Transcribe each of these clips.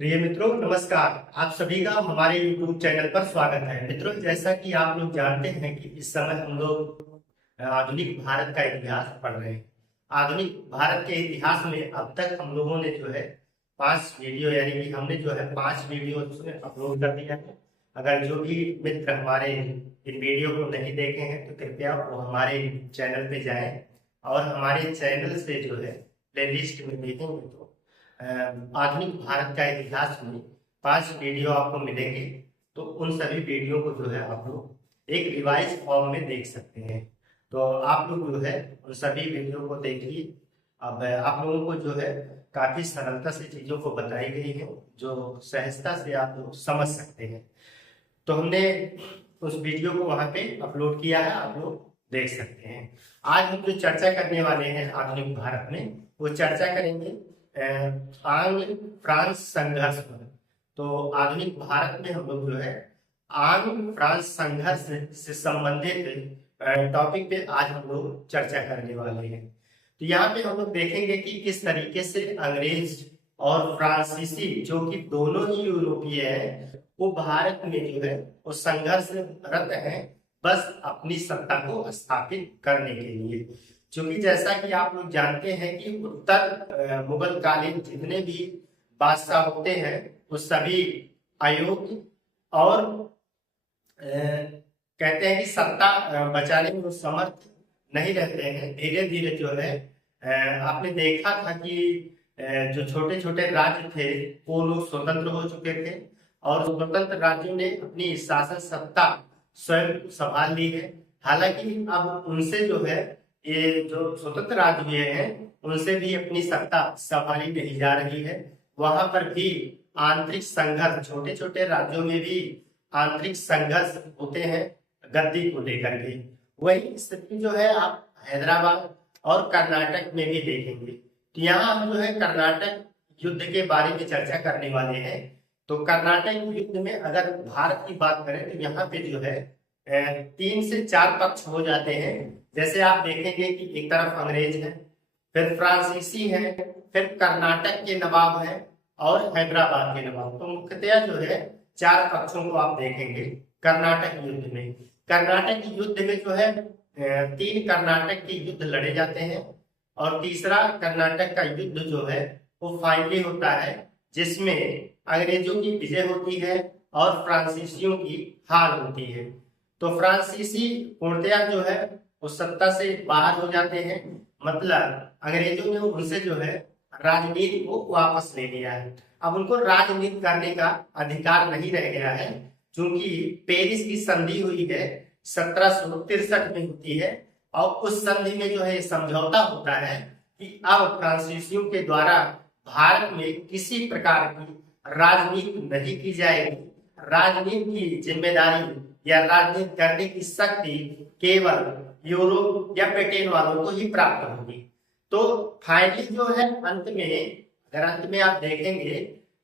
प्रिय मित्रों, नमस्कार। आप सभी का हमारे YouTube चैनल पर स्वागत है। मित्रों, जैसा कि आप लोग जानते हैं कि इस समय हम लोग आधुनिक भारत का इतिहास पढ़ रहे हैं। आधुनिक भारत के इतिहास में अब तक हम लोगों ने जो है 5 वीडियो, यानी कि हमने जो है 5 वीडियो उसमें अपलोड कर दिया है। अगर जो भी मित्र हमारे इन वीडियो को नहीं देखे हैं तो कृपया वो हमारे चैनल पे जाएं और हमारे चैनल से जो है प्लेलिस्ट में देखेंगे तो आधुनिक भारत का इतिहास में 5 वीडियो आपको मिलेंगे। तो उन सभी वीडियो को जो है आप लोग एक रिवाइज फॉर्म में देख सकते हैं। तो आप लोग जो है उन सभी वीडियो को देखिए। अब आप लोगों को जो है काफी सरलता से चीजों को बताई गई है, जो सहजता से आप लोग समझ सकते हैं। तो हमने उस वीडियो को वहां पे अपलोड किया है, आप लोग देख सकते हैं। आज हम जो चर्चा करने वाले हैं आधुनिक भारत में, वो चर्चा करेंगे आंग्ल फ्रांस संघर्ष पर। तो आधुनिक भारत में हम लोग जो है आंग्ल फ्रांस संघर्ष से संबंधित टॉपिक पे आज हम लोग चर्चा करने वाले हैं। तो यहाँ पे हम लोग देखेंगे कि किस तरीके से अंग्रेज और फ्रांसीसी, जो कि दोनों ही यूरोपीय है, वो भारत में जो है वो संघर्षरत है, बस अपनी सत्ता को स्थापित करने के लिए। क्योंकि जैसा कि आप लोग जानते हैं कि उत्तर मुगल कालीन जितने भी बादशाह होते हैं वो सभी अयोग्य और कहते हैं कि सत्ता बचाने में वो समर्थ नहीं रहते हैं। धीरे धीरे जो है आपने देखा था कि जो छोटे छोटे राज्य थे वो लोग स्वतंत्र हो चुके थे और स्वतंत्र राज्यों ने अपनी शासन सत्ता स्वयं संभाल ली है। हालांकि अब उनसे जो है ये जो स्वतंत्र राज्य हुए हैं उनसे भी अपनी सत्ता संभाली नहीं जा रही है। वहां पर भी आंतरिक संघर्ष, छोटे छोटे राज्यों में भी आंतरिक संघर्ष होते हैं गद्दी को लेकर के। वही स्थिति जो है आप हैदराबाद और कर्नाटक में भी देखेंगे। तो यहाँ हम जो है कर्नाटक युद्ध के बारे में चर्चा करने वाले हैं। तो कर्नाटक युद्ध में अगर भारत की बात करें तो यहाँ पे जो है 3 से 4 पक्ष हो जाते हैं। जैसे आप देखेंगे कि एक तरफ अंग्रेज है, फिर फ्रांसीसी है, फिर कर्नाटक के नवाब है और हैदराबाद के नवाब। तो मुख्यतः जो है 4 पक्षों को आप देखेंगे कर्नाटक युद्ध में। कर्नाटक युद्ध में जो है 3 कर्नाटक के युद्ध लड़े जाते हैं और तीसरा कर्नाटक का युद्ध जो है वो फाइनली होता है, जिसमें अंग्रेजों की विजय होती है और फ्रांसीसियों की हार होती है। तो फ्रांसीसी पूर्णतया जो है वो सत्ता से बाहर हो जाते हैं। मतलब अंग्रेजों ने उनसे जो है राजनीति को वापस ले लिया है। अब उनको राजनीति करने का अधिकार नहीं रह गया है, क्योंकि पेरिस की संधि हुई है 1763 में होती है और उस संधि में जो है समझौता होता है कि अब फ्रांसीसियों के द्वारा भारत में किसी प्रकार की राजनीति नहीं की जाएगी। राजनीति की जिम्मेदारी या राजनीति करने की शक्ति केवल यूरोप या ब्रिटेन वालों को ही प्राप्त होगी। तो फाइनली जो है अंत में, अगर अंत में आप देखेंगे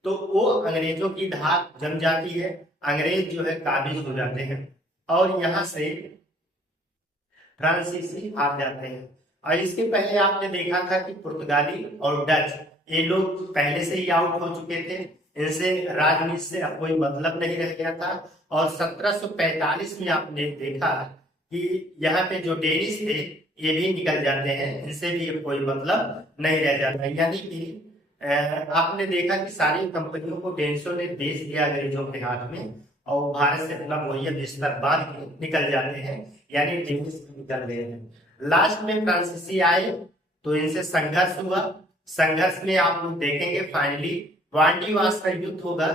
तो वो अंग्रेजों की धाक जम जाती है। अंग्रेज जो है काबिज हो जाते हैं और यहाँ से फ्रांसीसी आ जाते हैं। और इसके पहले आपने देखा था कि पुर्तगाली और डच, ये लोग पहले से ही आउट हो चुके थे। इनसे राजनीति से अब कोई मतलब नहीं रह गया था। और 1745 में आपने देखा कि यहाँ पे जो डेनिश थे ये भी निकल जाते हैं, इनसे भी अब कोई मतलब नहीं रह जाता। यानी कि आपने देखा कि सारी कंपनियों को डेनिशों ने बेच दिया अंग्रेजों के हाथ में और भारत से अपना बोरियत बिस्तर बांध के निकल जाते हैं, यानी डेनिश निकल गए हैं। लास्ट में फ्रांसीसी आए तो इनसे संघर्ष हुआ। संघर्ष में आप लोग देखेंगे फाइनली वांडीवास का युद्ध होगा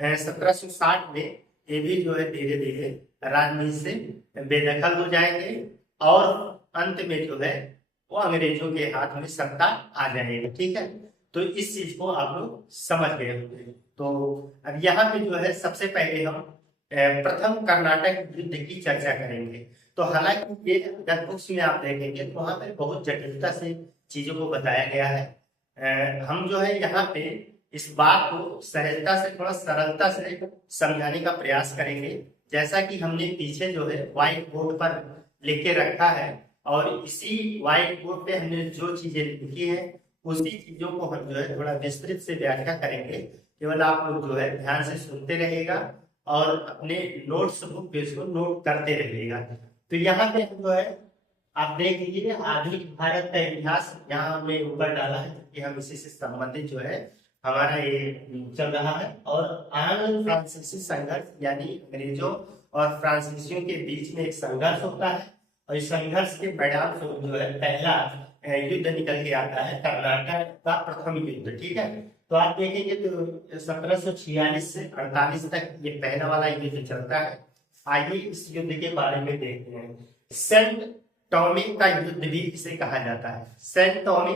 1760 में। ये भी जो है धीरे धीरे राजनीति से बेदखल हो जाएंगे और अंत में जो है वो अंग्रेजों के हाथ में सत्ता आ जाएगी। ठीक है, तो इस चीज को आप लोग समझ गए होंगे। तो अब यहाँ पे जो है सबसे पहले हम प्रथम कर्नाटक युद्ध की चर्चा करेंगे। तो हालांकि ये अगर बुक्स में आप देखेंगे तो वहां पे बहुत जटिलता से चीजों को बताया गया है। हम जो है यहाँ पे इस बात को सहजता से, थोड़ा सरलता से समझाने का प्रयास करेंगे। जैसा कि हमने पीछे जो है व्हाइट बोर्ड पर लिख के रखा है और इसी व्हाइट बोर्ड पे हमने जो चीजें लिखी है उसी चीजों को हम जो है थोड़ा विस्तृत से व्याख्या करेंगे केवल आप लोग जो है ध्यान से सुनते रहिएगा और अपने नोट्स बुक पे इसको नोट करते रहिएगा। तो यहाँ पे जो है आप देख लीजिए आधुनिक भारत का इतिहास यहाँ हमने ऊपर डाला है कि हम इसी से संबंधित जो है हमारा ये चल रहा है। और आंग्ल फ्रांसीसी संघर्ष यानी अंग्रेजों और फ्रांसीसियों के बीच में एक संघर्ष होता है और इस संघर्ष के परिणाम स्वरूप जो है पहला युद्ध निकल के आता है कर्नाटक का प्रथम युद्ध। ठीक है, तो आप देखेंगे तो 1746 से 48 तक ये पहला वाला युद्ध चलता है। आइए इस युद्ध के बारे में देखते हैं। सेंट टॉमी का युद्ध भी इसे कहा जाता है। सेंट टॉमी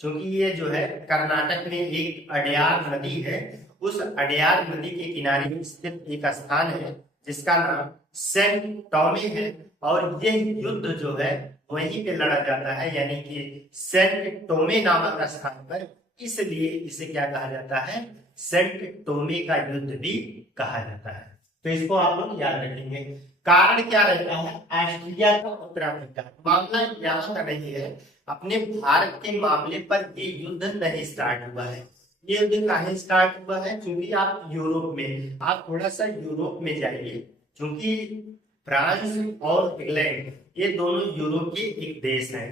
क्योंकि ये जो है कर्नाटक में एक अडयार नदी है, उस अडयार नदी के किनारे स्थित एक स्थान है जिसका नाम सेंट टॉमी है और ये युद्ध जो है वहीं पे लड़ा जाता है, यानी कि सेंट टोमे नामक स्थान पर, इसलिए इसे क्या कहा जाता है, सेंट टोमे का युद्ध भी कहा जाता है। तो इसको आप लोग याद रखेंगे। कारण क्या रहता है, ऑस्ट्रिया का उत्तराधिकार। मामला यहाँ का नहीं है, अपने भारत के मामले पर ये युद्ध नहीं स्टार्ट हुआ है। ये युद्ध कहाँ स्टार्ट हुआ है, क्योंकि आप यूरोप में, आप थोड़ा सा यूरोप में जाइए, क्योंकि फ्रांस और इंग्लैंड ये दोनों यूरोप के एक देश हैं।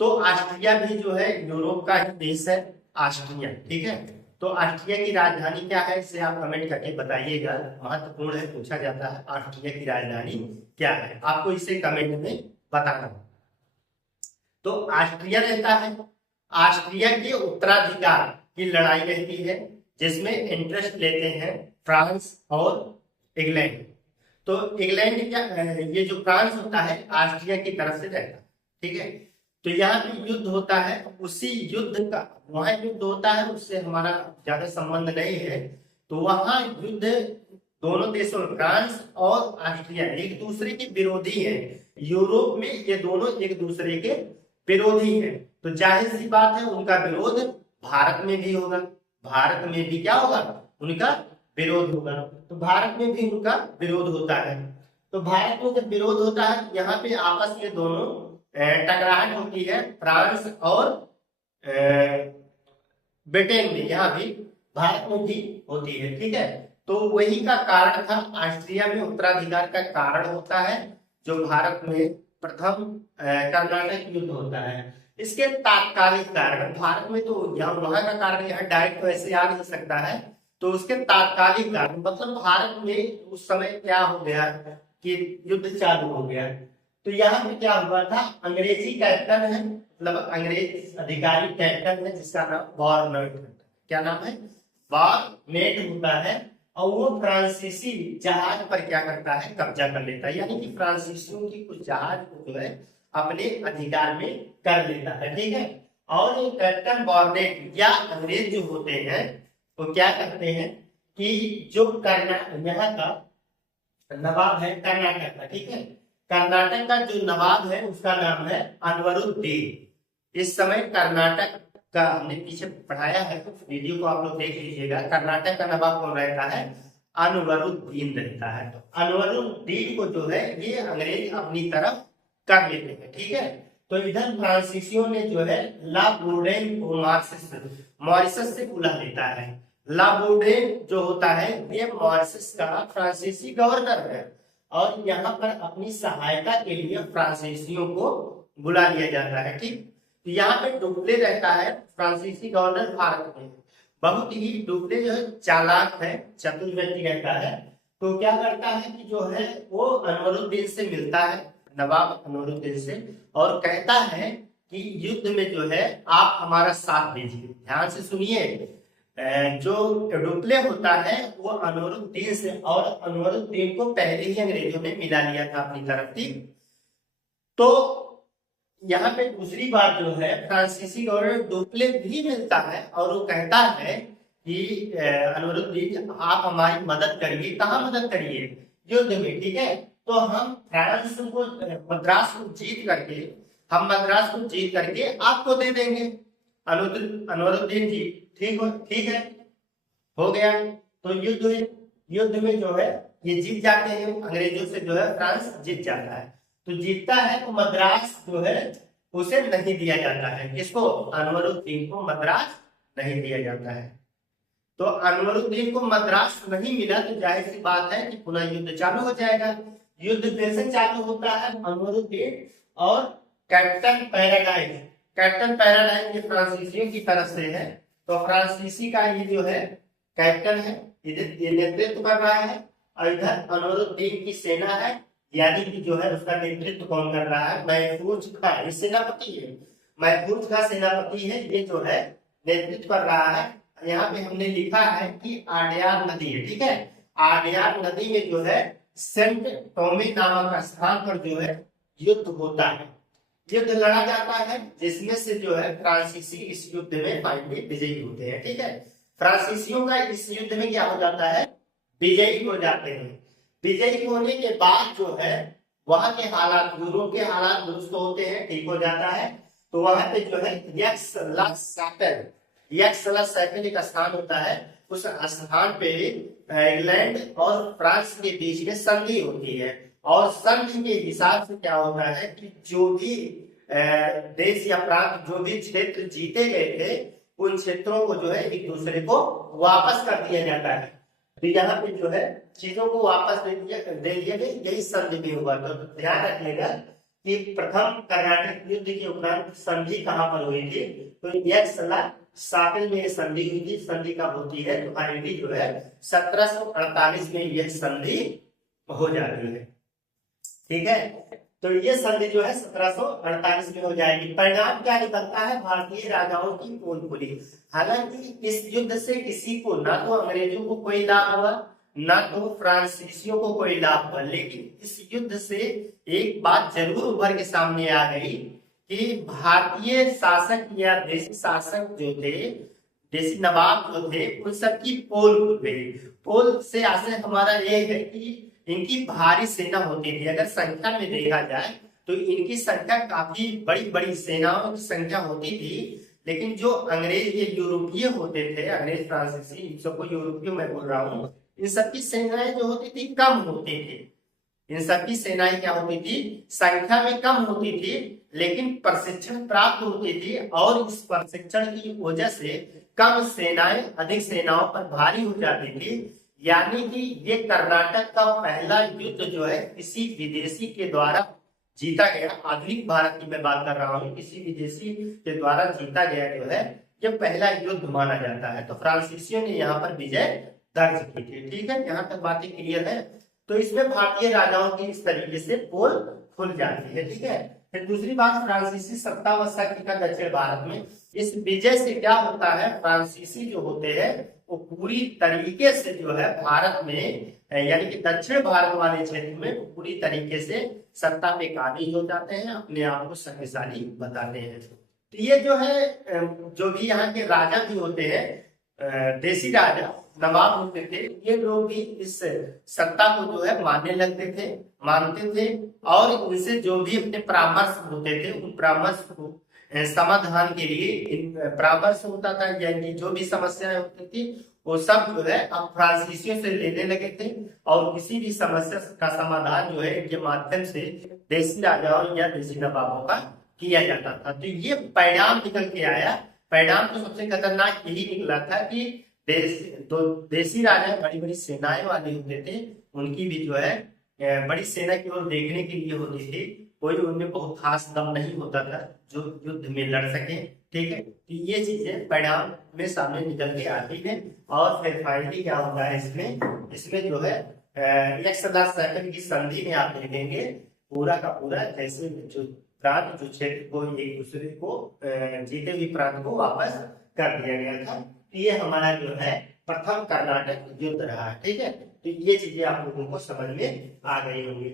तो ऑस्ट्रिया भी जो है यूरोप का ही देश है, ऑस्ट्रिया। ठीक है, तो ऑस्ट्रिया की राजधानी क्या है इसे आप कमेंट करके बताइएगा, महत्वपूर्ण है, पूछा जाता है ऑस्ट्रिया की राजधानी क्या है, आपको इसे कमेंट में बताना। तो ऑस्ट्रिया रहता है, ऑस्ट्रिया के उत्तराधिकार की लड़ाई रहती है जिसमें इंटरेस्ट लेते हैं फ्रांस और इंग्लैंड। तो इंग्लैंड क्या, ये जो फ्रांस होता है ऑस्ट्रिया की तरफ से रहता है। ठीक है, तो यहाँ पे युद्ध होता है, उसी युद्ध का वहां युद्ध होता है, उससे हमारा ज्यादा संबंध नहीं है। तो वहां युद्ध दोनों देशों फ्रांस और ऑस्ट्रिया एक दूसरे के विरोधी हैं। यूरोप में ये दोनों एक दूसरे के विरोधी हैं, तो जाहिर सी बात है उनका विरोध भारत में भी होगा, भारत में भी क्या होगा, उनका विरोध होगा। तो भारत में भी उनका विरोध होता है। तो भारत में जब विरोध होता है यहाँ पे आपस में दोनों टकराहट होती है, फ्रांस और ब्रिटेन में, यहाँ भी भारत में भी होती है। ठीक है, तो वही का कारण था, ऑस्ट्रिया में उत्तराधिकार का कारण होता है जो भारत में प्रथम कर्नाटक युद्ध होता है। इसके तात्कालिक कारण, भारत में तो यहाँ वहां का कारण यहाँ डायरेक्ट वैसे आ नहीं सकता है, तो उसके तात्कालिक कारण मतलब भारत में उस समय क्या हो गया कि युद्ध चालू हो गया। तो यहाँ पे क्या हुआ था, अंग्रेजी कैप्टन है, मतलब अंग्रेज अधिकारी कैप्टन है जिसका नाम बॉर्नेट, क्या नाम है, बॉर्नेट होता है, और वो फ्रांसीसी जहाज पर क्या करता है, कब्जा कर लेता है, यानी कि फ्रांसीसियों की कुछ जहाज को जो है अपने अधिकार में कर लेता है। ठीक है, और ये कैप्टन बॉर्नेट या अंग्रेज जो होते हैं वो क्या करते हैं कि जो यहाँ का नवाब है कर्नाटक का, ठीक है, कर्नाटक का जो नवाब है उसका नाम है अनवरुद्दीन। इस समय कर्नाटक का हमने पीछे पढ़ाया है, वीडियो को आप लोग देख लीजिएगा। कर्नाटक का नवाब कौन रहता है, अनवरुद्दीन रहता है। तो अनवरुद्दीन को जो है ये अंग्रेज अपनी तरफ कर लेते हैं। ठीक है, तो इधर फ्रांसीसियों ने जो है ला बोर्डेन को मॉरिशस से बुला लेता है। ला बोर्डेन जो होता है ये मॉरिशस का फ्रांसीसी गवर्नर है और यहाँ पर अपनी सहायता के लिए फ्रांसीसियों को बुला लिया जाता है। ठीक, तो यहाँ पे डुप्ले रहता है फ्रांसीसी गवर्नर भारत में, बहुत ही डुप्ले जो है चालाक है, चतुर व्यक्ति रहता है। तो क्या करता है कि जो है वो अनवरुद्दीन से मिलता है, नवाब अनवरुद्दीन से, और कहता है कि युद्ध में जो है आप हमारा साथ दीजिए। ध्यान से सुनिए, जो डुप्ले होता है वो अनवरुद्दीन से, और अनवरुद्दीन को पहले ही अंग्रेजों ने मिला लिया था अपनी तरफ। थी तो यहाँ पे दूसरी बात जो है फ्रांसीसी गवर्नर डुप्ले भी मिलता है और वो कहता है कि अनवरुद्दीन आप हमारी मदद करिए। कहाँ मदद करिए, युद्ध में। ठीक है, तो हम फ्रांस को मद्रास को जीत करके, हम मद्रास को जीत करके आपको दे देंगे। अनवरुद्दीन जी ठीक है, हो गया। तो युद्ध में जो है ये जीत जाते हैं, अंग्रेजों से जो है फ्रांस जीत जाता है। तो जीतता है तो मद्रास जो है उसे नहीं दिया जाता है, किसको, अनवरुद्दीन को मद्रास नहीं दिया जाता है। तो अनवरुद्दीन को मद्रास नहीं मिला तो जाहिर सी बात है कि पुनः युद्ध चालू हो जाएगा। युद्ध फिर से चालू होता है अनवरुद्दीन और कैप्टन पैराडाइज। कैप्टन पैराडाइज ये फ्रांसीसियों की तरफ से है, तो फ्रांसीसी का ये जो है कैप्टन है, ये नेतृत्व कर रहा है, और इधर अनवरुद्दीन की सेना है, यानी कि जो है उसका नेतृत्व कौन कर रहा है, महफूज खां, ये सेनापति है, महफूज खां सेनापति है, ये जो है नेतृत्व कर रहा है। यहाँ पे हमने लिखा है कि आड्यार नदी है, ठीक है, आड्यार नदी में जो है सेंट टोमी नामक स्थान पर जो है युद्ध होता है, युद्ध लड़ा जाता है, जिसमें से जो है फ्रांसीसी इस युद्ध में फाइनली विजयी होते हैं। ठीक है, फ्रांसीसियों का इस युद्ध में क्या हो जाता है, विजयी हो जाते हैं। विजयी होने के बाद जो है वहां के हालात, यूरोप के हालात दुरुस्त होते हैं, ठीक हो जाता है। तो वहां पे जो है यक्स ला सैपेल एक स्थान होता है, उस स्थान पे इंग्लैंड और फ्रांस के बीच में संधि होती है, और संधि के हिसाब से क्या होता है कि जो भी देश या प्रांत, जो भी क्षेत्र जीते गए थे, उन क्षेत्रों को जो है एक दूसरे को वापस कर दिया जाता है। तो यहाँ पे जो है चीजों को वापस दे दिया गया, यही संधि भी हुआ। तो ध्यान रखिएगा कि प्रथम कर्नाटक युद्ध के उपरांत संधि कहाँ पर हुई थी, तो यक्स ला सापेल में संधि हुई थी। संधि कब होती है, तो फाइनली जो है 1748 में यह संधि हो जाती है। ठीक है, तो ये संधि जो है 1748 में हो जाएगी। परिणाम क्या निकलता है, भारतीय राजाओं की पोल खुली। हालांकि इस युद्ध से किसी को, ना तो अंग्रेजों को कोई लाभ हुआ, ना तो फ्रांसीसियों को कोई लाभ हुआ, लेकिन इस युद्ध से एक बात जरूर उभर के सामने आ गई कि भारतीय शासक या देशी शासक जो थे, देशी नवाब जो थे, उन सबकी पोल खुल गई। पोल से आशय हमारा ये है कि इनकी भारी सेना होती थी। अगर संख्या में देखा जाए तो इनकी संख्या काफी बड़ी बड़ी सेनाओं की संख्या होती थी, लेकिन जो अंग्रेज ये यूरोपीय होते थे, अंग्रेज फ्रांसीसी, इन सबको यूरोपीय मैं बोल रहा हूँ, इन सबकी सेनाएं जो होती थी कम होती थी। इन सबकी सेनाएं क्या होती थी, संख्या में कम होती थी, लेकिन प्रशिक्षण प्राप्त होती थी, और इस प्रशिक्षण की वजह से कम सेनाएं अधिक सेनाओं पर भारी हो जाती थी। यानी कि ये कर्नाटक का पहला युद्ध जो है किसी विदेशी के द्वारा जीता गया, आधुनिक भारत की मैं बात कर रहा हूँ, किसी विदेशी के द्वारा जीता गया जो है ये पहला युद्ध माना जाता है। तो फ्रांसीसियों ने यहाँ पर विजय दर्ज की थी। ठीक है, यहाँ तक बातें क्लियर है। तो इसमें भारतीय राजाओं की इस तरीके से पोल खुल जाती है। ठीक है, फिर दूसरी बात, फ्रांसीसी सत्ता व शक्ति का दक्षिण भारत में। इस विजय से क्या होता है, फ्रांसीसी जो होते हैं वो पूरी तरीके से जो है भारत में, यानी कि दक्षिण भारत वाले क्षेत्र में पूरी तरीके से सत्ता पे काबिज हो जाते हैं, अपने आप को शक्तिशाली बताते हैं। तो ये जो है, जो भी यहाँ के राजा भी होते हैं, देसी राजा नवाब होते थे, ये लोग भी इस सत्ता को जो है मानते थे, और इनसे जो भी अपने परामर्श होते थे, उन परामर्श को समाधान के लिए इन परामर्श होता था, यानी जो भी समस्याएं होती थी वो सब जो है अब फ्रांसीसियों से लेने लगे थे, और किसी भी समस्या का समाधान जो है इनके माध्यम से देसी राजाओं या देसी नवाबों का किया जाता था। तो ये परिणाम निकल के आया। परिणाम तो सबसे खतरनाक यही निकला था कि देसी राजा बड़ी बड़ी सेनाएं वाले होते थे, उनकी भी जो है बड़ी सेना केवल देखने के लिए होती थी, कोई उनमें बहुत खास दम नहीं होता था जो युद्ध में लड़ सके। ठीक है, तो ये चीजें परिणाम में सामने निकल के आती है। और फिर फाइनली क्या होता है, इसमें जो है की संधि में आप देखेंगे पूरा का पूरा जैसे जो प्रांत, जो क्षेत्र को एक दूसरे को जीते हुए प्रांत को वापस कर दिया गया था। तो ये हमारा जो है प्रथम कर्नाटक युद्ध रहा है। ठीक है, तो ये चीजें आप लोगों को समझ में आ गई होंगी।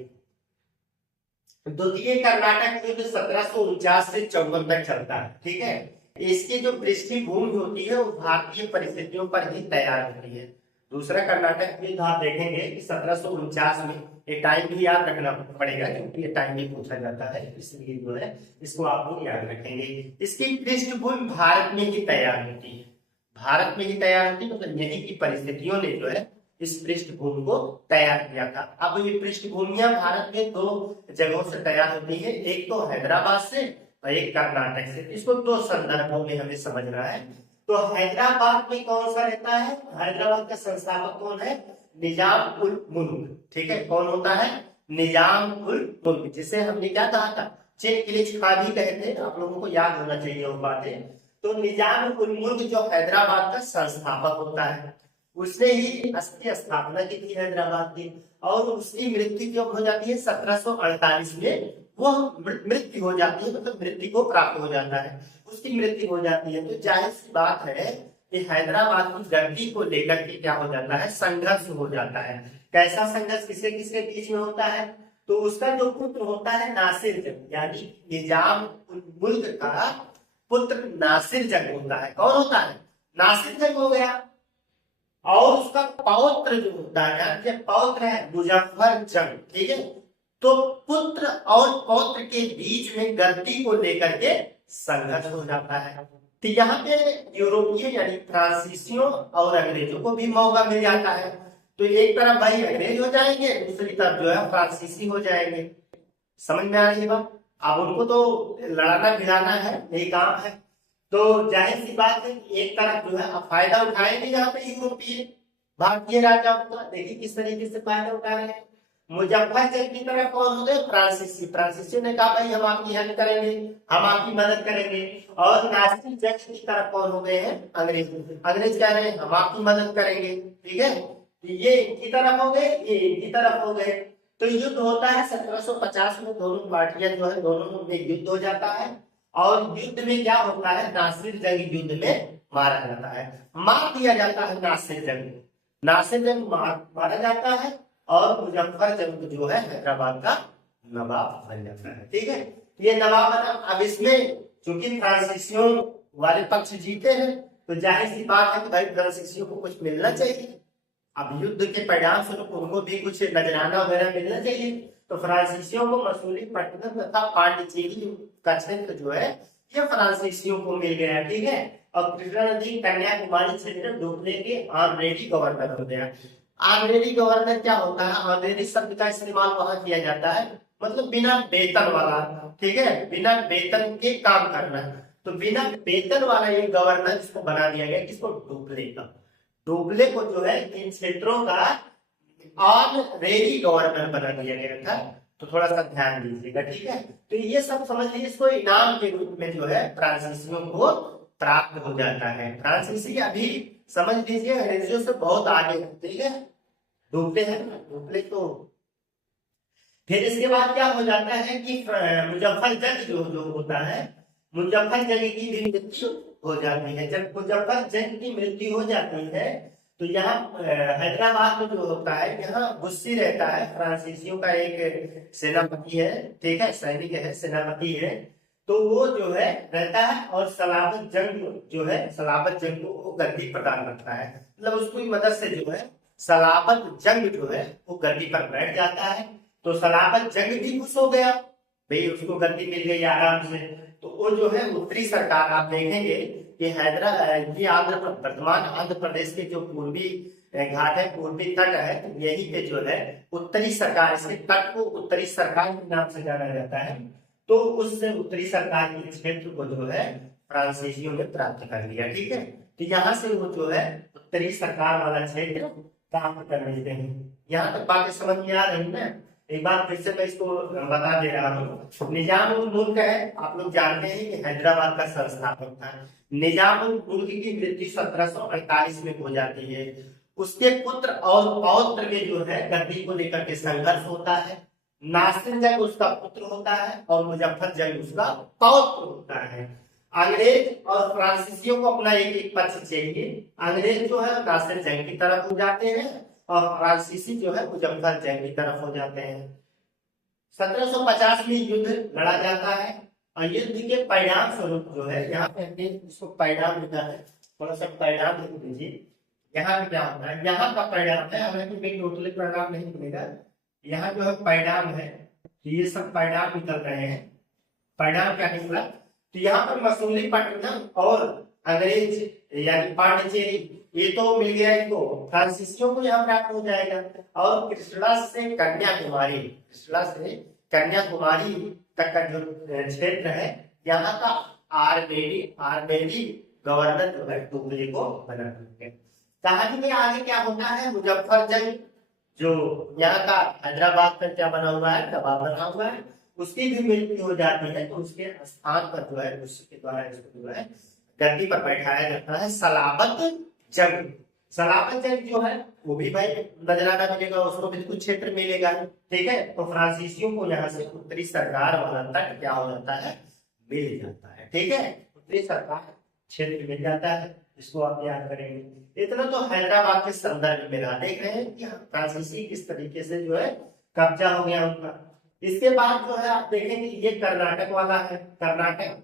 द्वितीय कर्नाटक युद्ध 1749 से 54 तक चलता है। ठीक है, इसकी जो पृष्ठभूमि होती है वो भारतीय परिस्थितियों पर ही तैयार होती है। दूसरा कर्नाटक युद्ध आप देखेंगे कि 1749 में, ये टाइम भी याद रखना पड़ेगा क्योंकि ये टाइम भी पूछा जाता है, इसलिए जो है इसको आप लोग याद रखेंगे। इसकी पृष्ठभूमि भारत में ही तैयार होती है, भारत में ही तैयार होती है, मतलब यही की परिस्थितियों ने जो है इस पृष्ठभूमि को तैयार किया था। अब ये पृष्ठभूमियां भारत में दो जगहों से तैयार होती है, एक तो हैदराबाद से और एक कर्नाटक से। इसको दो संदर्भों में हमें समझना है। तो हैदराबाद में कौन सा रहता है? हैदराबाद का संस्थापक कौन है? निजाम उल मुल्क। ठीक है, कौन होता है? निजाम उल मुल्क, जिसे हमने क्या कहा था? चिनगिलिज खान भी कहते हैं, आप लोगों को याद होना चाहिए वो बातें। तो निजाम उल मुल्क जो हैदराबाद का संस्थापक होता है, उसने ही इसकी स्थापना की थी हैदराबाद की, और उसकी मृत्यु कब हो जाती है? 1748 में वो मृत्यु हो जाती है, मतलब मृत्यु को प्राप्त हो जाता है, उसकी मृत्यु हो जाती है। तो जाहिर सी बात है कि हैदराबाद की गद्दी को लेकर के क्या हो जाता है? संघर्ष हो जाता है। कैसा संघर्ष? किसके किसके बीच में होता है? तो उसका जो पुत्र होता है नासिर जंग, यानी निजाम उल मुल्क का पुत्र नासिर जंग होता है। कौन होता है? नासिर जंग हो गया। और उसका पौत्र जो होता है, पौत्र है मुजफ्फर जंग। ठीक है, तो पुत्र और पौत्र के बीच में गद्दी को लेकर के संघर्ष हो जाता है। तो यहाँ पे यूरोपीय यानी फ्रांसीसियों और अंग्रेजों को भी मौका मिल जाता है। तो एक तरफ भाई अंग्रेज हो जाएंगे, दूसरी तरफ जो है फ्रांसीसी हो जाएंगे। समझ में आ रही है बात? अब उनको तो लड़ाना भिड़ाना है, यही काम है। तो जाहिर सी बात है एक तरफ जो है अब फायदा उठाएंगे यहाँ पे यूरोपीय भारतीय राजाओं का। देखिए किस तरीके से फायदा उठा रहे हैं। मुजफ्फर जंग की तरफ कौन होते? फ्रांसीसी। फ्रांसीसी ने कहा भाई हम आपकी हेल्प करेंगे, हम आपकी मदद करेंगे। और नासिर जंग की तरफ कौन हो गए हैं? अंग्रेज। अंग्रेज कह रहे हैं हम आपकी मदद करेंगे। ठीक है, ये इनकी तरफ हो गए, ये इनकी तरफ हो गए। तो युद्ध होता है 1750 में, दोनों पार्टियां जो है दोनों में युद्ध हो जाता है। और युद्ध में क्या होता है? नासिर जंग युद्ध में मारा जाता है, मार दिया जाता है नासिर जंग। नासिर जंग मारा जाता है और मुजफ्फर जंग जो है हैदराबाद का नवाब बन जाता है। ठीक है, ये नवाब बना। अब इसमें चूंकि फ्रांसीसियों वाले पक्ष जीते हैं, तो जाहिर सी बात है कि भाई फ्रांसीसियों को कुछ मिलना चाहिए। अब युद्ध के परिणाम स्वरूप उनको भी कुछ नजराना वगैरह मिलना चाहिए। तो फ्रांसीसियों को मसूलीपट्टनम तथा पांडिचेरी का क्षेत्र जो है ये फ्रांसीसियों को मिल गया। ठीक है, और कृष्णा नदी कन्याकुमारी क्षेत्र डुप्ले के ऑनरेडी गवर्नर हो गया। ऑनरेडी गवर्नर क्या होता है? ऑनरेडी शब्द का इस्तेमाल वहां किया जाता है, मतलब बिना वेतन वाला। ठीक है, बिना वेतन के काम करना। तो बिना वेतन वाला ये गवर्नर इसको बना दिया गया, किसको? डुप्ले का। डुप्ले को जो है इन क्षेत्रों का ऑनरेडी गवर्नर बना दिया गया था। तो थोड़ा सा ध्यान दीजिएगा। ठीक है, तो ये सब समझ लीजिए, इसको इनाम के रूप में जो है फ्रांसीसियों को प्राप्त हो जाता है। फ्रांसीसी अभी समझ लीजिए अंग्रेजों से बहुत आगे है। ठीक है, डुप्ले है ना, डुप्ले। तो फिर इसके बाद क्या हो जाता है कि मुजफ्फर जंग जो होता है, मुजफ्फर जंग की भी मृत्यु हो जाती है। जब मुजफ्फर जंग की मृत्यु हो जाती है तो यहाँ हैदराबाद में जो होता है, यहाँ गुस्सी रहता है, फ्रांसीसियों का एक सेनापति है। ठीक है, सैनिक है, सेनापति है। तो वो जो है रहता है और सलाबत जंग जो है, सलाबत जंग को वो गद्दी प्रदान करता है। मतलब उसकी मदद से जो है सलाबत जंग जो है वो गद्दी पर बैठ जाता है। तो सलाबत जंग भी खुश हो गया, भाई उसको गद्दी मिल गई आराम से। तो वो जो है उत्तरी सरकार, आप देखेंगे कि वर्तमान आंध्र प्रदेश के जो पूर्वी घाट है, पूर्वी तट है, तो यही पे जो है उत्तरी सरकार, इसके तट को उत्तरी सरकार के नाम से जाना जाता है। तो उस उत्तरी सरकार के क्षेत्र को जो है फ्रांसीसियों ने प्राप्त कर लिया। ठीक है, तो यहाँ से वो जो है उत्तरी सरकार वाला क्षेत्र काम कर लेते हैं। यहाँ तक बातें समझ में आ रही है ना? एक बार फिर से मैं इसको बता दे रहा हूँ। निजाम उल मुल्क है, आप लोग जानते हैं कि हैदराबाद का संस्थापक था। निजाम उल मुल्क की मृत्यु 1748 में हो जाती है। उसके पुत्र और पौत्र में जो है गद्दी को लेकर के संघर्ष होता है। नासिर जंग उसका पुत्र होता है और मुजफ्फर जंग उसका पौत्र होता है। अंग्रेज और फ्रांसीसियों को अपना एक एक पक्ष चाहिए। अंग्रेज जो है नासिर जंग की तरफ हो जाते हैं और फ्रांसीसी जो है मुजफ्फर जंग की तरफ हो जाते हैं। 1750 में युद्ध लड़ा जाता है और युद्ध के परिणाम स्वरूप जो है, यहाँ पे इसको परिणाम लिखा है, थोड़ा सा परिणाम लिख दीजिए। यहाँ पे क्या होता है? यहाँ का परिणाम है, हमें टोटली परिणाम नहीं मिलेगा। यहाँ जो है परिणाम है, तो ये सब परिणाम निकल रहे हैं। परिणाम क्या निकला? तो यहाँ पर मसूलीपट्टनम और अंग्रेज यानी पांडिचेरी ये तो मिल गया इनको, फ्रांसीसियों को यहाँ प्राप्त हो जाएगा। और कृष्णा से कन्याकुमारी, कृष्णा से कन्याकुमारी तक का जो क्षेत्र है, यहाँ का आर्मेडी गवर्नर जो है डुप्ले को बना देंगे। कहानी में आगे क्या होता है, मुजफ्फरजंग जो यहाँ का हैदराबाद का क्या बना हुआ है, नवाब बना हुआ है, उसकी भी मृत्यु हो जाती है। तो उसके स्थान पर जो है उसके द्वारा इसको जो है गद्दी पर बैठाया जाता है सलाबत जंग। सलाबत जंग जो है वो भी भाई नजराना मिलेगा, उसको भी कुछ क्षेत्र मिलेगा, ठीक है। तो फ्रांसीसियों को यहाँ से उत्तरी सरकार वाला तक क्या हो जाता है, मिल जाता है, ठीक है। उत्तरी सरकार क्षेत्र मिल जाता है, इसको आप याद करेंगे। इतना तो हैदराबाद के संदर्भ में रहा। देख रहे हैं कि फ्रांसीसी किस तरीके से जो है कब्जा हो गया उनका। इसके बाद जो है आप देखेंगे ये कर्नाटक वाला है, कर्नाटक।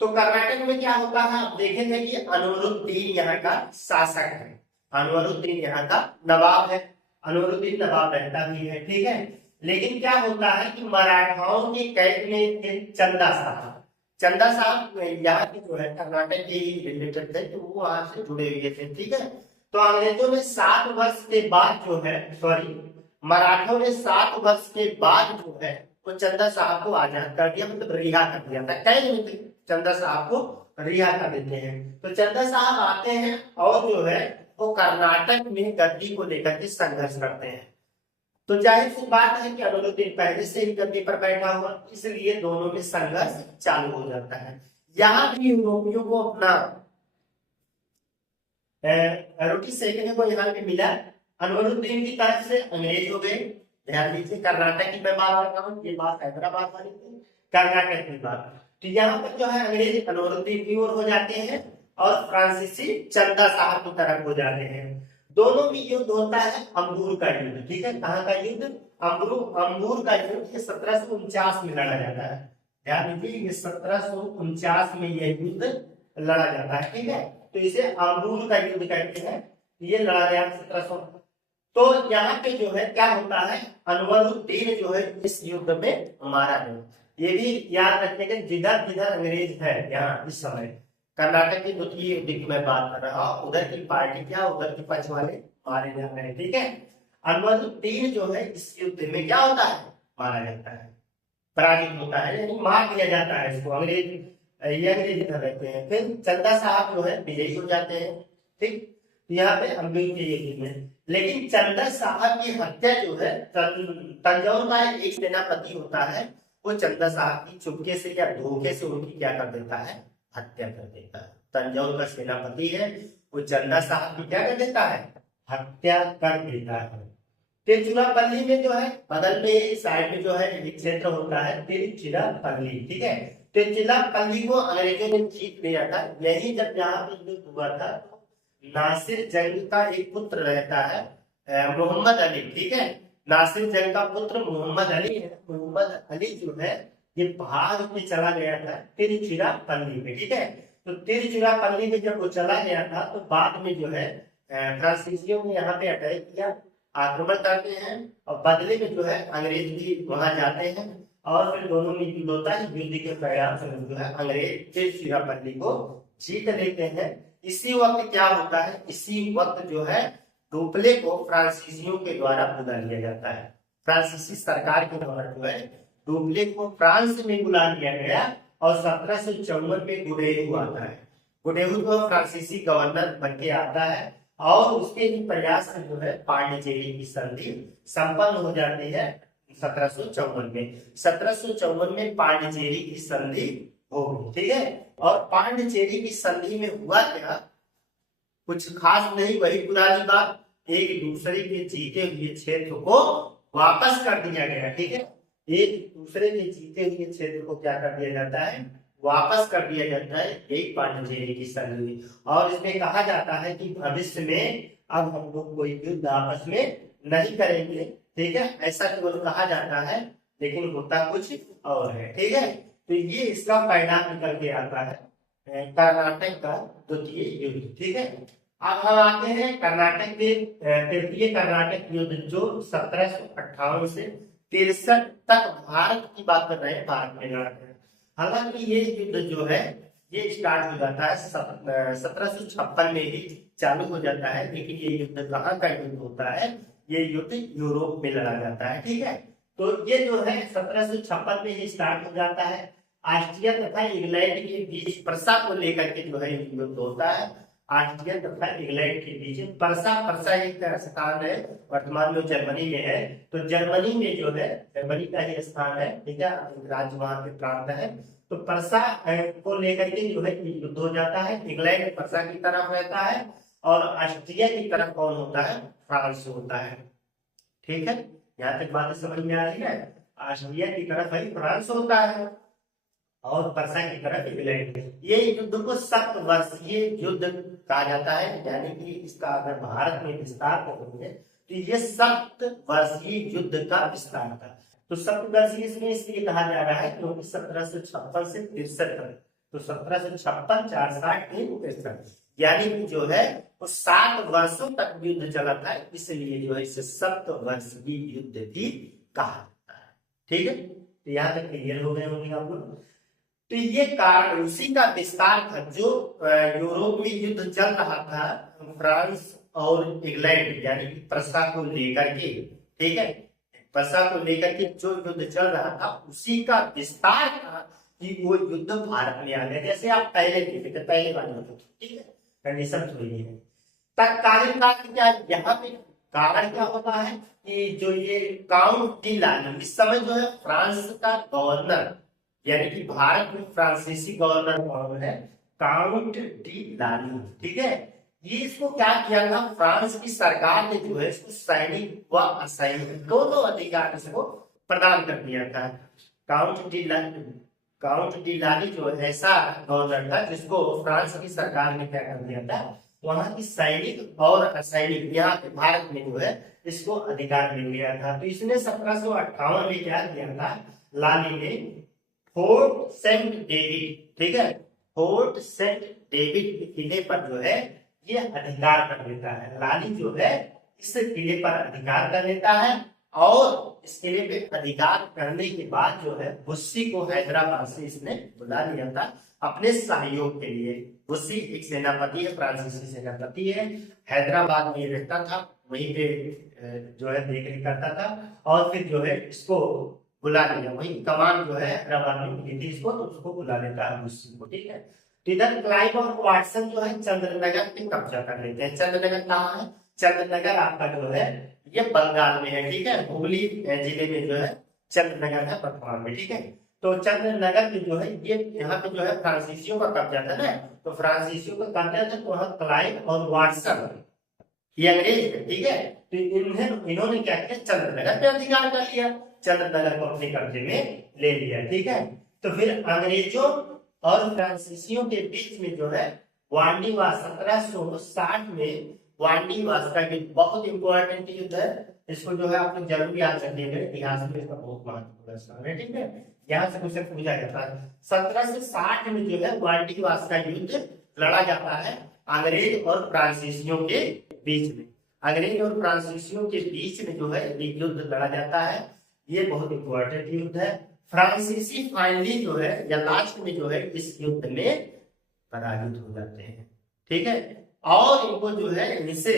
तो कर्नाटक में क्या होता है, आप देखेंगे कि अनवरुद्दीन यहाँ का शासक है, अनवरुद्दीन यहाँ का नवाब है, अनवरुद्दीन नवाब रहता भी है, ठीक है। लेकिन क्या होता है कि मराठाओं के कैद में थे चंदा साहब। चंदा साहब यहाँ के जो है कर्नाटक के ही रिलेटेड थे, तो वो वहां से जुड़े हुए थे, ठीक है। तो अंग्रेजों ने 7 वर्ष के बाद जो है, सॉरी मराठों ने 7 वर्ष के बाद जो है वो चंदा साहब को आजाद कर दिया, मतलब रिहा कर दिया था। कैद में थे, चंदा साहब को रिहा कर देते हैं। तो चंदा साहब आते हैं और जो है वो कर्नाटक में गद्दी को लेकर के संघर्ष करते हैं। तो जाहिर सी बात है कि अनवरुद्दीन पहले से ही गद्दी पर बैठा हुआ, इसलिए दोनों में संघर्ष चालू हो जाता है। यहाँ भी यूरोपियों को अपना रोटी सेकने को यहाँ पे मिला। अनवरुद्दीन की तरफ से अंग्रेज हो गए। ध्यान दीजिए, कर्नाटक की मैं बात कर रहा हूँ, ये बात हैदराबाद वाली थी, कर्नाटक की बात। तो यहाँ पर जो है अंग्रेज अनवरुद्दीन की ओर हो जाते हैं और फ्रांसीसी चंदा साहब की तरफ हो जाते हैं। दोनों में युद्ध होता है अंबूर का युद्ध, ठीक है। कहाँ का युद्ध, अंबूर का युद्ध। ये 1749 में लड़ा जाता है। ध्यान दीजिए, ये 1749 में यह युद्ध लड़ा जाता है, ठीक है। तो इसे अंबूर का युद्ध कहते हैं। ये लड़ा गया 1700। तो यहाँ पे जो है क्या होता है, अनवरुद्दीन जो है इस युद्ध में मारा गया। ये भी याद रखने के, जिधर जिधर अंग्रेज है यहाँ इस समय कर्नाटक की द्वितीय युद्ध की मैं बात कर रहा हूँ, उधर की पार्टी क्या, उधर के पक्ष वाले मारे जा रहे हैं, ठीक है। अनवरुद्दीन जो है इस युद्ध में क्या होता है, मारा जाता है, पराजित होता है, यानी मार दिया जाता है इसको। अंग्रेज ये अंग्रेज इधर रहते हैं। फिर चंदा साहब जो है विजयी हो जाते हैं, ठीक। यहाँ पे अंबेडकर के युद्ध में, लेकिन चंदा साहब की हत्या जो है, तंजौर का एक सेनापति होता है, वो चंदा साहब की चुपके से या धोखे से उनकी क्या कर देता है, हत्या कर देता है। तंजौर का सेनापति है, वो चंदा साहब की क्या कर देता है, हत्या कर देता है। तिरुचिरापल्ली में जो है बगल में साइड में जो है एक क्षेत्र होता है तिरुचिरापल्ली, ठीक है। तिरुचिरापल्ली को अंग्रेजों ने जीत लिया था। यही जब यहाँ पे युद्ध हुआ था, नासिर जंग का एक पुत्र रहता है मोहम्मद अली, ठीक है। नासिर जंग का पुत्र मोहम्मद अली है। मोहम्मद अली जो है ये भाग के चला गया था तिरुचिरापल्ली में, ठीक है। तो तिरुचिरापल्ली में जब वो चला गया था तो बाद में जो है फ्रांसीसियों ने यहाँ पे अटैक किया, आक्रमण करते हैं, और बदले में जो है अंग्रेज भी वहां जाते हैं और फिर दोनों में युद्ध होता है। युद्ध के परिणाम स्वरूप जो है अंग्रेज तिरुचिरापल्ली को जीत लेते हैं। इसी वक्त क्या होता है, इसी वक्त जो है डुप्ले को फ्रांसीसियों के द्वारा बुला लिया जाता है। फ्रांसीसी सरकार के द्वारा जो है डुप्ले को फ्रांस में बुला लिया गया और 1754 में गुडेहू आता है। गुडेहू को फ्रांसीसी गवर्नर बन के आता है और उसके ही प्रयास से जो है पांडिचेरी की संधि संपन्न हो जाती है 1754 में। 1754 में पांडिचेरी की संधि हो गई, ठीक है। और पांडिचेरी की संधि में हुआ क्या, कुछ खास नहीं, वही पुरानी बात, एक दूसरे के जीते हुए क्षेत्र को वापस कर दिया गया, ठीक है। एक दूसरे के जीते हुए क्षेत्र को क्या कर दिया जाता है, वापस कर दिया जाता है, एक पांडिचेरी की संधि। और इसमें कहा जाता है कि भविष्य में अब हम लोग कोई युद्ध आपस में नहीं करेंगे, ठीक है। ऐसा केवल कहा जाता है, लेकिन होता कुछ और है, ठीक है। तो ये इसका परिणाम निकल के आता है कर्नाटक का द्वितीय युद्ध, ठीक है। अब हम आते हैं कर्नाटक के तृतीय कर्नाटक युद्ध जो 1758 से 63 तक भारत की बात कर रहे हैं, भारत में लड़ा है। हालांकि ये युद्ध जो है ये स्टार्ट हो जाता है 1756 में ही चालू हो जाता है, लेकिन ये युद्ध कहाँ का युद्ध होता है, ये युद्ध यूरोप में लड़ा जाता है, ठीक है। तो ये जो है 1756 में ही स्टार्ट हो जाता है ऑस्ट्रिया तथा इंग्लैंड के बीच पर्सा को लेकर के जो है युद्ध होता है। ऑस्ट्रिया तथा इंग्लैंड के बीच पर्सा एक स्थान है, वर्तमान में जर्मनी में है। तो जर्मनी में जो है, जर्मनी का ही स्थान है, ठीक है, राज्य वहां पे प्रांत है। तो पर्सा को लेकर के जो है युद्ध हो जाता है। इंग्लैंड पर्सा की तरफ रहता है और ऑस्ट्रिया की तरफ कौन होता है? फ्रांस होता है। ठीक है, यहाँ तक बातें समझ में आ रही है। ऑस्ट्रिया की तरफ है फ्रांस होता है और पर्सा की तरफ इंग्लैंड। ये युद्ध को सप्तवर्षीय युद्ध कहा जाता है, यानी कि इसका अगर भारत में विस्तार करेंगे तो ये सप्तवर्षीय युद्ध का विस्तार था। तो सप्तवर्षीय इसमें इसलिए कहा जा रहा है क्योंकि 1756 से 63 तक, तो 1756 4 60 63, यानी कि जो है वो 7 वर्षों तक युद्ध चला था, इसलिए जो है इसे सप्तवर्षीय युद्ध भी कहा जाता है। ठीक है, तो यहाँ तक क्लियर हो गए होंगे आप लोग। तो ये कारण उसी का विस्तार था जो यूरोप में युद्ध चल रहा था फ्रांस और इंग्लैंड यानी कि पर्सा को लेकर के। ठीक है, पर्सा को लेकर के जो युद्ध चल रहा था उसी का विस्तार था कि वो युद्ध भारत में आ गया। जैसे आप पहले देखे थे, पहले वाले युद्ध, ठीक है, कंडीशन थोड़ी है। तत्कालीन काल क्या यहाँ पे कारण क्या होता है कि जो ये काउंट डी लानी इस समय जो है फ्रांस का गवर्नर, यानी कि भारत में फ्रांसीसी गवर्नर कौन है? काउंट डी लानी। ठीक है, ये इसको क्या किया था, फ्रांस की सरकार ने जो है इसको सैनिक व असैनिक दोनों अधिकार इसको प्रदान कर दिया था। काउंट डी लानी जो ऐसा गवर्नर था जिसको फ्रांस की सरकार ने क्या कर दिया था, वहां की सैनिक और असैनिक यहाँ भारत में जो है इसको अधिकार मिल गया था। तो इसने 1758 में क्या किया था, लानी ने फोर्ट सेंट डेविड, ठीक है, फोर्ट सेंट डेविड के किले पर जो है ये अधिकार कर लेता है। लाली जो है इस किले पर अधिकार कर लेता है और इस किले पे अधिकार करने के बाद जो है बुस्सी को हैदराबाद से इसने बुला लिया था अपने सहयोग के लिए। बुस्सी एक सेनापति है, फ्रांसीसी सेनापति है, हैदराबाद में रहता था, वहीं पे जो है देख रेख करता था और फिर जो है इसको बुला लिया, वही कमान जो है हैदराबाद में मिली थी इसको, तो उसको बुला लेता है बुस्सी को। ठीक है, तो इधर क्लाइव और वाटसन जो है चंद्रनगर पे कब्जा कर लेते हैं। चंद्रनगर कहाँ है? चंद्रनगर आपका जो है ये बंगाल में है। ठीक है, हुगली जिले में जो है चंद्रनगर है, वर्तमान में। ठीक है, तो चंद्रनगर में जो है ये यहाँ पे जो है फ्रांसीसियों का कब्जा था ना, तो फ्रांसीसियों का कब्जा था, तो वहाँ क्लाइव और वाटसन ये अंग्रेज है। ठीक है, तो इन्होंने क्या किया, चंद्रनगर पे अधिकार कर लिया, चंद्रनगर को अपने कब्जे में ले लिया। ठीक है, तो फिर अंग्रेजों और फ्रांसीसियों के बीच में जो है वांडीवास 1760 में वांडीवास का युद्ध बहुत इंपॉर्टेंट युद्ध है। इसको जो है आप लोग जरूर याद रखिएगा, इतिहास में इसका बहुत महत्वपूर्ण स्थान है। ठीक है, यहाँ से क्वेश्चन पूछा जाता है। 1760 में जो है वांडीवास का युद्ध लड़ा जाता है अंग्रेज और फ्रांसीसियों के बीच में। अंग्रेज और फ्रांसीसियों के बीच में जो है एक युद्ध लड़ा जाता है, ये बहुत इंपॉर्टेंट युद्ध है। फ्रांसीसी फाइनली जो है या लास्ट में जो है इस युद्ध में पराजित हो जाते हैं। ठीक है, और इनको जो है इनसे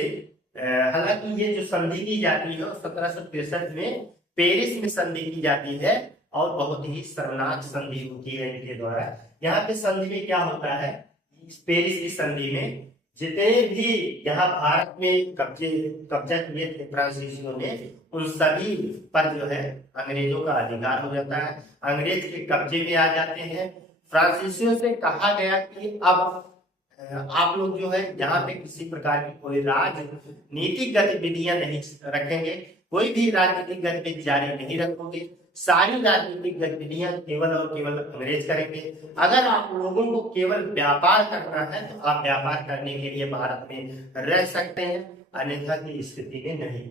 हालांकि ये जो संधि की जाती है 1763 में पेरिस में संधि की जाती है और बहुत ही शर्मनाक संधि होती है इनके द्वारा। यहाँ पे संधि में क्या होता है, पेरिस की संधि में जितने भी यहाँ भारत में कब्जा किए थे फ्रांसीसियों ने, उन सभी पर जो है अंग्रेजों का अधिकार हो जाता है, अंग्रेज के कब्जे में आ जाते हैं। फ्रांसीसियों से कहा गया कि अब आप लोग जो है यहाँ पे किसी प्रकार की कोई राजनीतिक गतिविधियां नहीं रखेंगे, कोई भी राजनीतिक गतिविधि जारी नहीं रखोगे, सारी राजनीतिक गतिविधियां केवल और केवल अंग्रेज करेंगे। अगर आप लोगों को केवल व्यापार करना है तो आप व्यापार करने के लिए भारत में रह सकते हैं, अन्यथा की स्थिति में नहीं।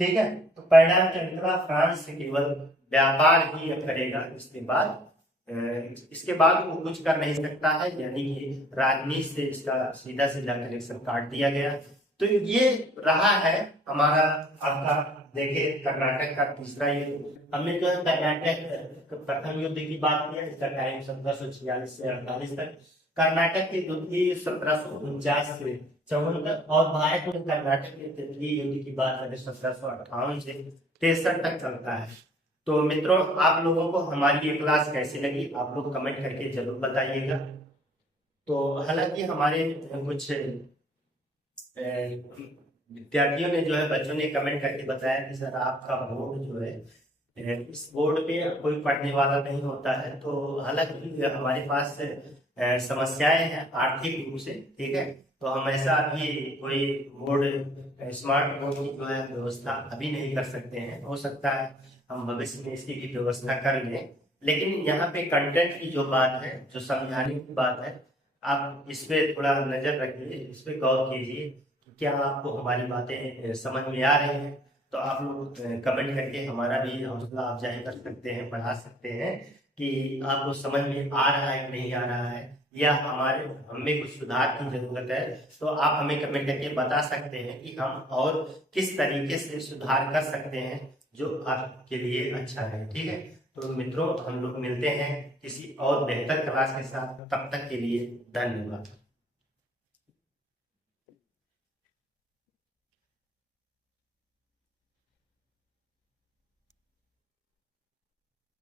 ठीक है, तो परिणाम क्या निकला, फ्रांस से केवल व्यापार ही करेगा, इसके बाद वो कुछ कर नहीं सकता है, यानी कि राजनीति से इसका सीधा सीधा कनेक्शन काट दिया गया। तो ये रहा है हमारा आपका देखे कर्नाटक का तीसरा युद्ध। हमने जो है कर्नाटक प्रथम युद्ध की बात किया, इसका टाइम 1746 से 48 तक, कर्नाटक के युद्ध की 1749 से 54 तक, और भारत में कर्नाटक के तृतीय युद्ध की बात करें 1758 से 63 तक चलता है। तो मित्रों, आप लोगों को हमारी ये क्लास कैसी लगी आप लोग कमेंट करके जरूर बताइएगा। तो हालांकि हमारे कुछ विद्यार्थियों ने जो है, बच्चों ने कमेंट करके बताया कि सर आपका बोर्ड जो है, इस बोर्ड पे कोई पढ़ने वाला नहीं होता है। तो हालांकि हमारे पास समस्याएं हैं आर्थिक रूप से, ठीक है। तो हम ऐसा अभी कोई बोर्ड, स्मार्ट बोर्ड की जो है व्यवस्था अभी नहीं कर सकते हैं। हो सकता है हम भविष्य में इसकी भी व्यवस्था कर लें। लेकिन यहाँ पे कंटेंट की जो बात है, जो समझाने की बात है, आप इस पे थोड़ा नजर रखिए, इस पे गौर कीजिए कि क्या आपको हमारी बातें समझ में आ रही हैं। तो आप लोग कमेंट करके हमारा भी हौसला अफजाई कर सकते हैं, बढ़ा सकते हैं कि आपको समझ में आ रहा है कि नहीं आ रहा है, या हमें कुछ सुधार की जरूरत है। तो आप हमें कमेंट करके बता सकते हैं कि हम और किस तरीके से सुधार कर सकते हैं जो आपके लिए अच्छा है, ठीक है। तो मित्रों, हम लोग मिलते हैं किसी और बेहतर क्लास के साथ। तब तक के लिए धन्यवाद।